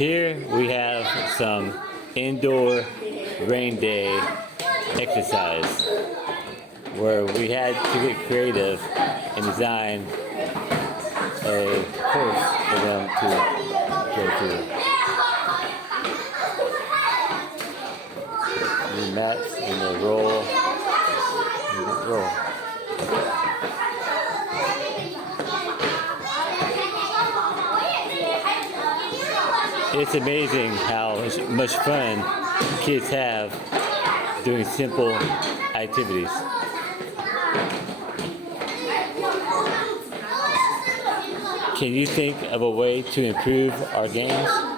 Here we have some indoor rain day exercise where we had to get creative and design a course for them to go through. The mats and the roll. It's amazing how much fun kids have doing simple activities. Can you think of a way to improve our games?